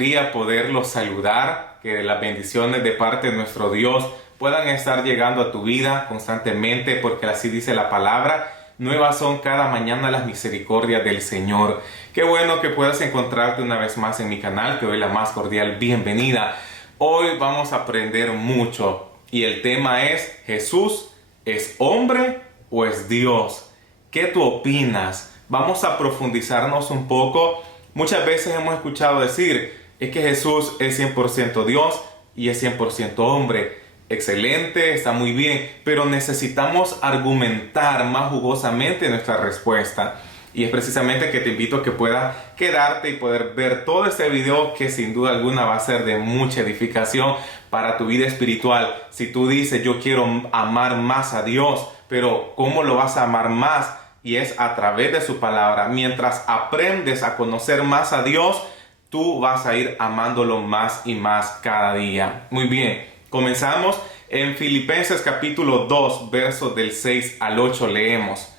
alegría poderlos saludar, que las bendiciones de parte de nuestro Dios puedan estar llegando a tu vida constantemente, porque así dice la palabra. Nuevas son cada mañana las misericordias del Señor. Qué bueno que puedas encontrarte una vez más en mi canal. Te doy la más cordial bienvenida. Hoy vamos a aprender mucho y el tema es: ¿Jesús es hombre o es Dios? ¿Qué tú opinas? Vamos a profundizarnos un poco. Muchas veces hemos escuchado decir es que Jesús es 100% Dios y es 100% hombre. Excelente, está muy bien, pero necesitamos argumentar más jugosamente nuestra respuesta. Y es precisamente que te invito a que puedas quedarte y poder ver todo este video, que sin duda alguna va a ser de mucha edificación para tu vida espiritual. Si tú dices, yo quiero amar más a Dios, pero ¿cómo lo vas a amar más? Y es a través de su palabra. Mientras aprendes a conocer más a Dios, tú vas a ir amándolo más y más cada día. Muy bien, comenzamos en Filipenses capítulo 2, versos del 6 al 8, leemos: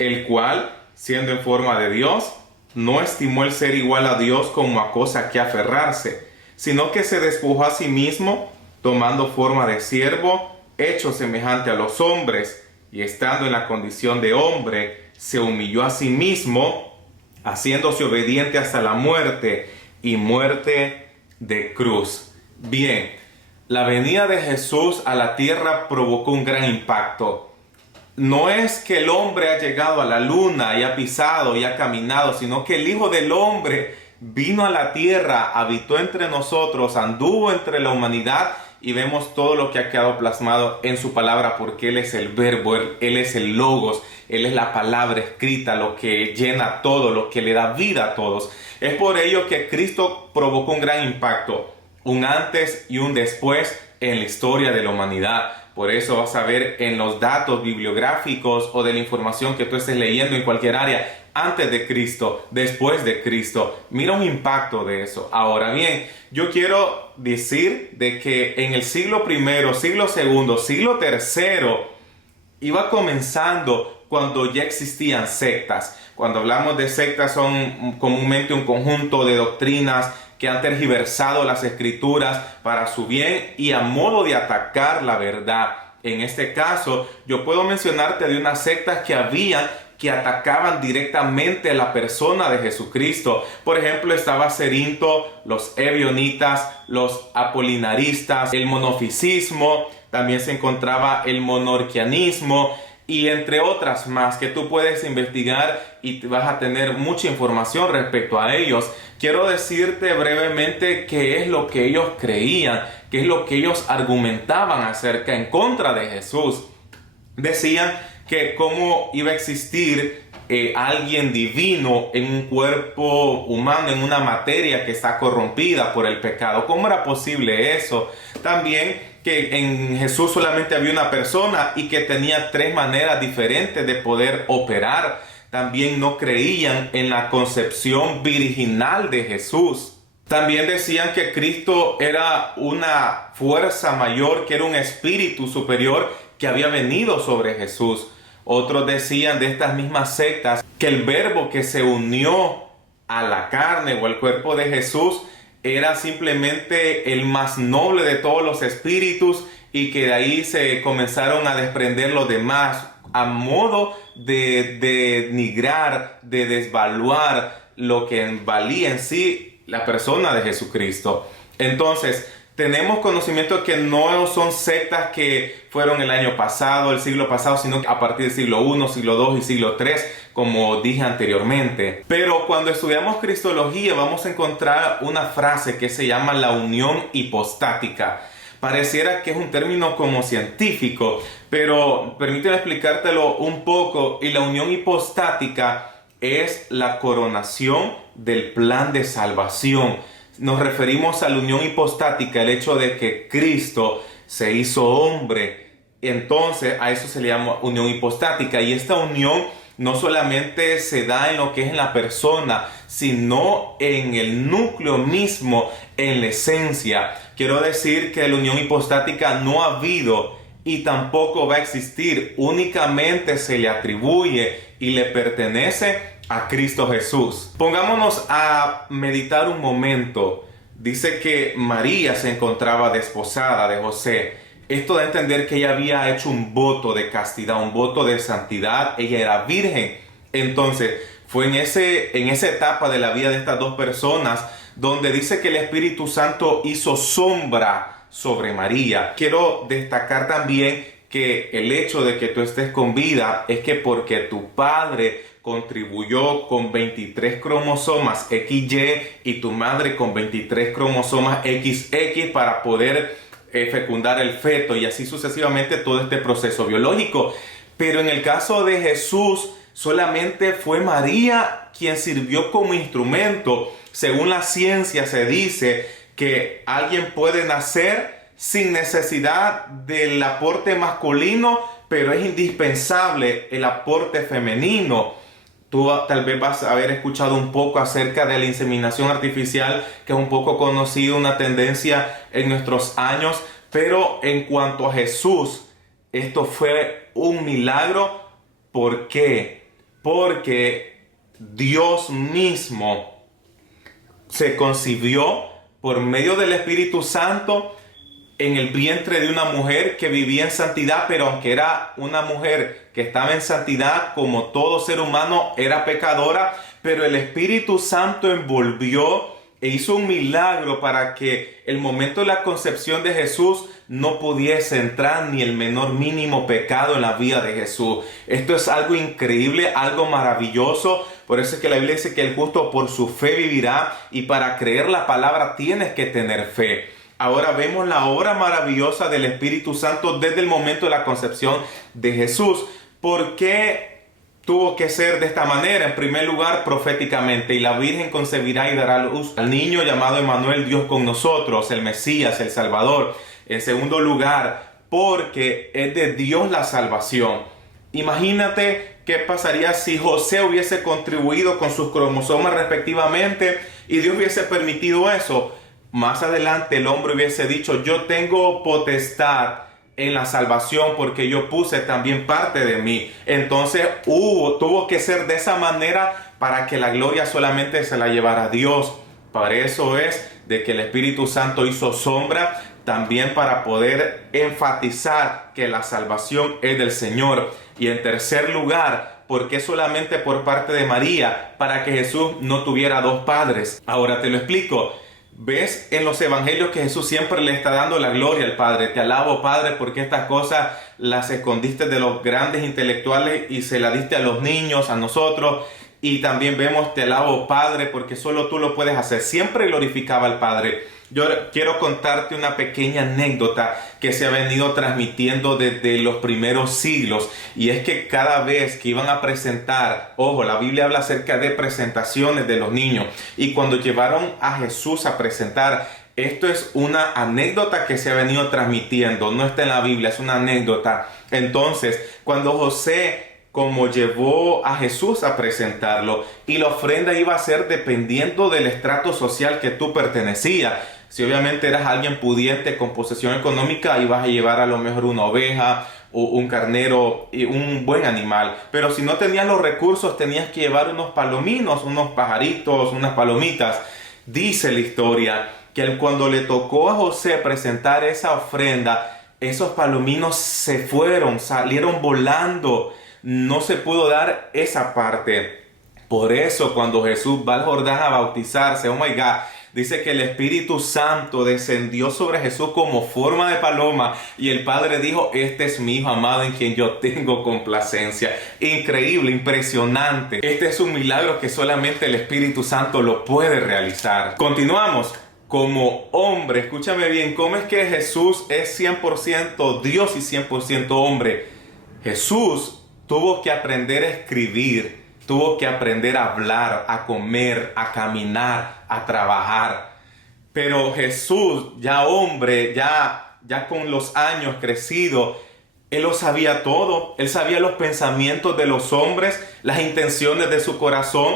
el cual, siendo en forma de Dios, no estimó el ser igual a Dios como a cosa que aferrarse, sino que se despojó a sí mismo, tomando forma de siervo, hecho semejante a los hombres, y estando en la condición de hombre, se humilló a sí mismo, haciéndose obediente hasta la muerte, y muerte de cruz. Bien, la venida de Jesús a la tierra provocó un gran impacto. No es que el hombre ha llegado a la luna y ha pisado y ha caminado, sino que el Hijo del Hombre vino a la tierra, habitó entre nosotros, anduvo entre la humanidad, y vemos todo lo que ha quedado plasmado en su palabra, porque Él es el verbo, Él es el logos, Él es la palabra escrita, lo que llena todo, lo que le da vida a todos. Es por ello que Cristo provocó un gran impacto, un antes y un después en la historia de la humanidad. Por eso vas a ver en los datos bibliográficos o de la información que tú estés leyendo en cualquier área, antes de Cristo, después de Cristo. Mira un impacto de eso. Ahora bien, yo quiero decir de que en el siglo I, siglo II, siglo III, iba comenzando cuando ya existían sectas. Cuando hablamos de sectas, son comúnmente un conjunto de doctrinas que han tergiversado las escrituras para su bien y a modo de atacar la verdad. En este caso, yo puedo mencionarte de unas sectas que había que atacaban directamente a la persona de Jesucristo. Por ejemplo, estaba Cerinto, los ebionitas, los apolinaristas, el monofisismo, también se encontraba el monorquianismo, y entre otras más que tú puedes investigar y vas a tener mucha información respecto a ellos. Quiero decirte brevemente qué es lo que ellos creían, qué es lo que ellos argumentaban acerca en contra de Jesús. Decían que cómo iba a existir alguien divino en un cuerpo humano, en una materia que está corrompida por el pecado. ¿Cómo era posible eso? También que en Jesús solamente había una persona y que tenía tres maneras diferentes de poder operar. También no creían en la concepción virginal de Jesús. También decían que Cristo era una fuerza mayor, que era un espíritu superior que había venido sobre Jesús. Otros decían de estas mismas sectas que el verbo que se unió a la carne o al cuerpo de Jesús era simplemente el más noble de todos los espíritus, y que de ahí se comenzaron a desprender los demás a modo de denigrar, de desvaluar lo que valía en sí la persona de Jesucristo. Entonces, tenemos conocimiento que no son sectas que fueron el año pasado, el siglo pasado, sino que a partir del siglo I, siglo II y siglo III, como dije anteriormente. Pero cuando estudiamos cristología vamos a encontrar una frase que se llama la unión hipostática. Pareciera que es un término como científico, pero permíteme explicártelo un poco. Y la unión hipostática es la coronación del plan de salvación. Nos referimos a la unión hipostática, el hecho de que Cristo se hizo hombre. Entonces a eso se le llama unión hipostática, y esta unión no solamente se da en lo que es en la persona, sino en el núcleo mismo, en la esencia. Quiero decir que la unión hipostática no ha habido y tampoco va a existir, únicamente se le atribuye y le pertenece a Cristo Jesús. Pongámonos a meditar un momento. Dice que María se encontraba desposada de José. Esto da a entender que ella había hecho un voto de castidad, un voto de santidad. Ella era virgen. Entonces, fue en esa etapa de la vida de estas dos personas donde dice que el Espíritu Santo hizo sombra sobre María. Quiero destacar también que el hecho de que tú estés con vida es que porque tu padre contribuyó con 23 cromosomas XY y tu madre con 23 cromosomas XX para poder fecundar el feto y así sucesivamente todo este proceso biológico. Pero en el caso de Jesús, solamente fue María quien sirvió como instrumento. Según la ciencia se dice que alguien puede nacer sin necesidad del aporte masculino, pero es indispensable el aporte femenino. Tú tal vez vas a haber escuchado un poco acerca de la inseminación artificial, que es un poco conocido, una tendencia en nuestros años, pero en cuanto a Jesús, esto fue un milagro. ¿Por qué? Porque Dios mismo se concibió por medio del Espíritu Santo en el vientre de una mujer que vivía en santidad, pero aunque era una mujer que estaba en santidad, como todo ser humano, era pecadora, pero el Espíritu Santo envolvió e hizo un milagro para que el momento de la concepción de Jesús no pudiese entrar ni el menor mínimo pecado en la vida de Jesús. Esto es algo increíble, algo maravilloso. Por eso es que la Biblia dice que el justo por su fe vivirá, y para creer la palabra tienes que tener fe. Ahora vemos la obra maravillosa del Espíritu Santo desde el momento de la concepción de Jesús. ¿Por qué tuvo que ser de esta manera? En primer lugar, proféticamente. Y la Virgen concebirá y dará a luz al niño llamado Emmanuel, Dios con nosotros, el Mesías, el Salvador. En segundo lugar, porque es de Dios la salvación. Imagínate qué pasaría si José hubiese contribuido con sus cromosomas respectivamente y Dios hubiese permitido eso. Más adelante el hombre hubiese dicho: yo tengo potestad en la salvación porque yo puse también parte de mí. Entonces tuvo que ser de esa manera para que la gloria solamente se la llevara Dios. Para eso es de que el Espíritu Santo hizo sombra, también para poder enfatizar que la salvación es del Señor. Y en tercer lugar, porque solamente por parte de María, para que Jesús no tuviera dos padres. Ahora te lo explico. ¿Ves en los evangelios que Jesús siempre le está dando la gloria al Padre? Te alabo, Padre, porque estas cosas las escondiste de los grandes intelectuales y se las diste a los niños, a nosotros. Y también vemos: te alabo, Padre, porque solo tú lo puedes hacer. Siempre glorificaba al Padre. Yo quiero contarte una pequeña anécdota que se ha venido transmitiendo desde los primeros siglos. Y es que cada vez que iban a presentar, ojo, la Biblia habla acerca de presentaciones de los niños. Y cuando llevaron a Jesús a presentar, esto es una anécdota que se ha venido transmitiendo. No está en la Biblia, es una anécdota. Entonces, cuando José como llevó a Jesús a presentarlo, y la ofrenda iba a ser dependiendo del estrato social que tú pertenecías. Si obviamente eras alguien pudiente con posesión económica, ibas a llevar a lo mejor una oveja o un carnero y un buen animal. Pero si no tenías los recursos, tenías que llevar unos palominos, unos pajaritos, unas palomitas. Dice la historia que cuando le tocó a José presentar esa ofrenda, esos palominos se fueron, salieron volando. No se pudo dar esa parte. Por eso cuando Jesús va al Jordán a bautizarse, oh my God, dice que el Espíritu Santo descendió sobre Jesús como forma de paloma y el Padre dijo: este es mi Hijo amado en quien yo tengo complacencia. Increíble, impresionante. Este es un milagro que solamente el Espíritu Santo lo puede realizar. Continuamos. Como hombre, escúchame bien, ¿cómo es que Jesús es 100% Dios y 100% hombre? Jesús tuvo que aprender a escribir, tuvo que aprender a hablar, a comer, a caminar, a trabajar. Pero Jesús, ya hombre, ya con los años crecido, Él lo sabía todo. Él sabía los pensamientos de los hombres, las intenciones de su corazón.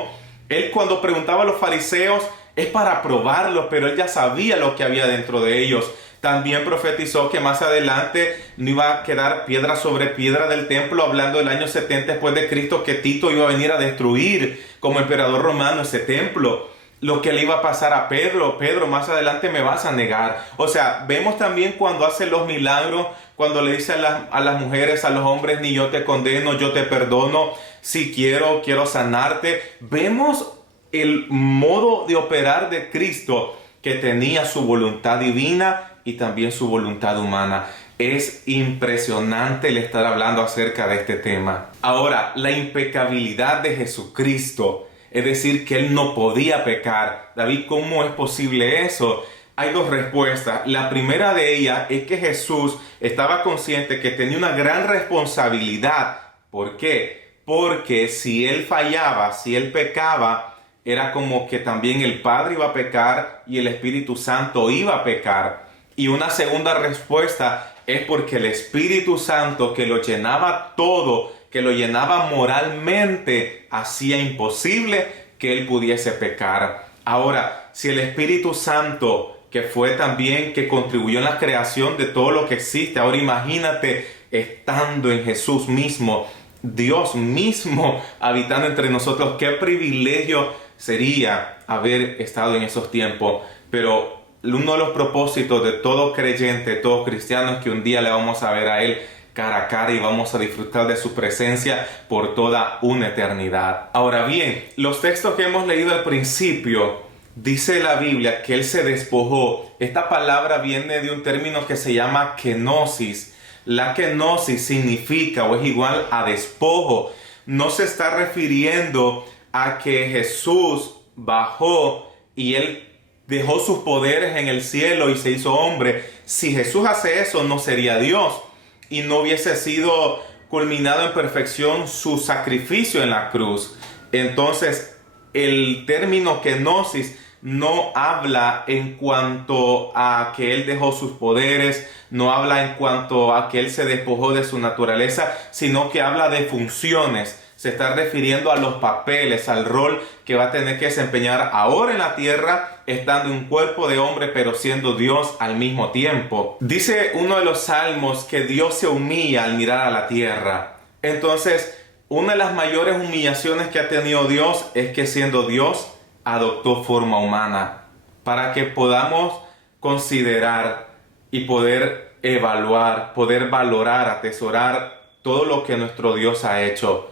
Él, cuando preguntaba a los fariseos, es para probarlos, pero Él ya sabía lo que había dentro de ellos. También profetizó que más adelante no iba a quedar piedra sobre piedra del templo, hablando del año 70 después de Cristo, que Tito iba a venir a destruir como emperador romano ese templo. Lo que le iba a pasar a Pedro: Pedro, más adelante me vas a negar. O sea, vemos también cuando hace los milagros, cuando le dice a las mujeres, a los hombres: ni yo te condeno, yo te perdono, si quiero sanarte. Vemos el modo de operar de Cristo, que tenía su voluntad divina y también su voluntad humana. Es impresionante el estar hablando acerca de este tema. Ahora, la impecabilidad de Jesucristo, es decir, que Él no podía pecar. David, ¿cómo es posible eso? Hay dos respuestas. La primera de ellas es que Jesús estaba consciente que tenía una gran responsabilidad. ¿Por qué? Porque si Él fallaba, si Él pecaba, era como que también el Padre iba a pecar y el Espíritu Santo iba a pecar. Y una segunda respuesta es porque el Espíritu Santo, que lo llenaba todo, que lo llenaba moralmente, hacía imposible que Él pudiese pecar. Ahora, si el Espíritu Santo, que fue también que contribuyó en la creación de todo lo que existe, ahora imagínate estando en Jesús mismo, Dios mismo habitando entre nosotros. Qué privilegio sería haber estado en esos tiempos. Pero uno de los propósitos de todo creyente, todo cristiano, es que un día le vamos a ver a Él cara a cara y vamos a disfrutar de su presencia por toda una eternidad. Ahora bien, los textos que hemos leído al principio, dice la Biblia que Él se despojó. Esta palabra viene de un término que se llama kenosis. La kenosis significa o es igual a despojo. No se está refiriendo a que Jesús bajó y Él dejó sus poderes en el cielo y se hizo hombre. Si Jesús hace eso, no sería Dios y no hubiese sido culminado en perfección su sacrificio en la cruz. Entonces, el término kenosis no habla en cuanto a que Él dejó sus poderes, no habla en cuanto a que Él se despojó de su naturaleza, sino que habla de funciones. Se está refiriendo a los papeles, al rol que va a tener que desempeñar ahora en la tierra, estando en un cuerpo de hombre, pero siendo Dios al mismo tiempo. Dice uno de los salmos que Dios se humilla al mirar a la tierra. Entonces, una de las mayores humillaciones que ha tenido Dios es que, siendo Dios, adoptó forma humana, para que podamos considerar y poder evaluar, poder valorar, atesorar todo lo que nuestro Dios ha hecho.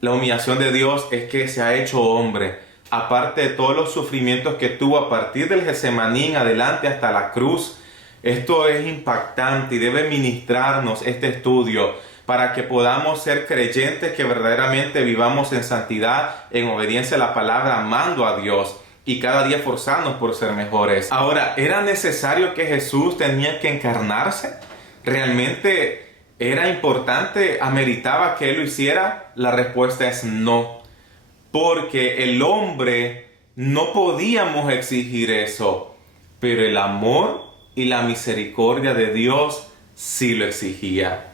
La humillación de Dios es que se ha hecho hombre. Aparte de todos los sufrimientos que tuvo a partir del Getsemaní en adelante hasta la cruz. Esto es impactante y debe ministrarnos este estudio para que podamos ser creyentes que verdaderamente vivamos en santidad, en obediencia a la palabra, amando a Dios y cada día esforzarnos por ser mejores. Ahora, ¿era necesario que Jesús tenía que encarnarse? ¿Realmente era importante, ameritaba que Él lo hiciera? La respuesta es no, porque el hombre no podíamos exigir eso, pero el amor y la misericordia de Dios sí lo exigía,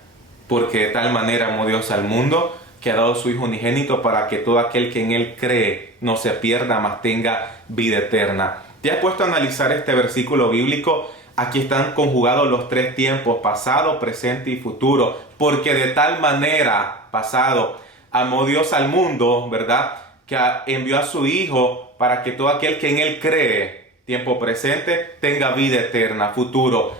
porque de tal manera amó Dios al mundo que ha dado su Hijo unigénito para que todo aquel que en Él cree no se pierda, mas tenga vida eterna. ¿Te has puesto a analizar este versículo bíblico? Aquí están conjugados los tres tiempos: pasado, presente y futuro. Porque de tal manera, pasado, amó Dios al mundo, ¿verdad?, que envió a su Hijo para que todo aquel que en Él cree, tiempo presente, tenga vida eterna, futuro.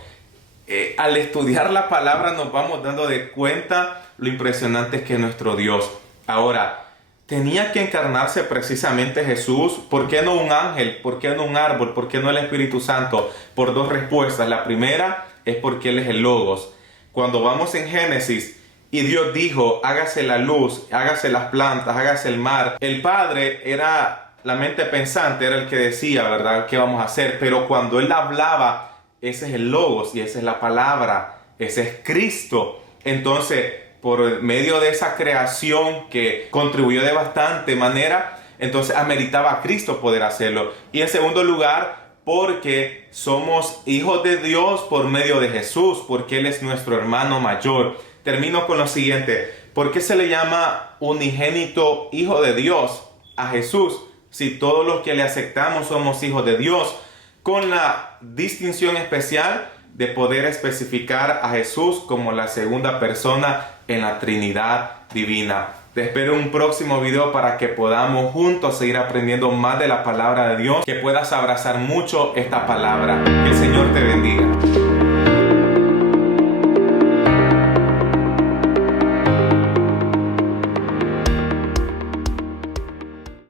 Al estudiar la palabra nos vamos dando de cuenta lo impresionante que es nuestro Dios. Ahora, ¿tenía que encarnarse precisamente Jesús? ¿Por qué no un ángel? ¿Por qué no un árbol? ¿Por qué no el Espíritu Santo? Por dos respuestas. La primera es porque Él es el Logos. Cuando vamos en Génesis y Dios dijo: hágase la luz, hágase las plantas, hágase el mar. El Padre era la mente pensante, era el que decía, ¿verdad?, qué vamos a hacer. Pero cuando Él hablaba, ese es el Logos y esa es la palabra, ese es Cristo. Entonces, por medio de esa creación que contribuyó de bastante manera, entonces ameritaba a Cristo poder hacerlo. Y en segundo lugar, porque somos hijos de Dios por medio de Jesús, porque Él es nuestro hermano mayor. Termino con lo siguiente: ¿por qué se le llama unigénito Hijo de Dios a Jesús? Si todos los que le aceptamos somos hijos de Dios, con la distinción especial de poder especificar a Jesús como la segunda persona en la Trinidad divina. Te espero en un próximo video para que podamos juntos seguir aprendiendo más de la palabra de Dios, que puedas abrazar mucho esta palabra. Que el Señor te bendiga.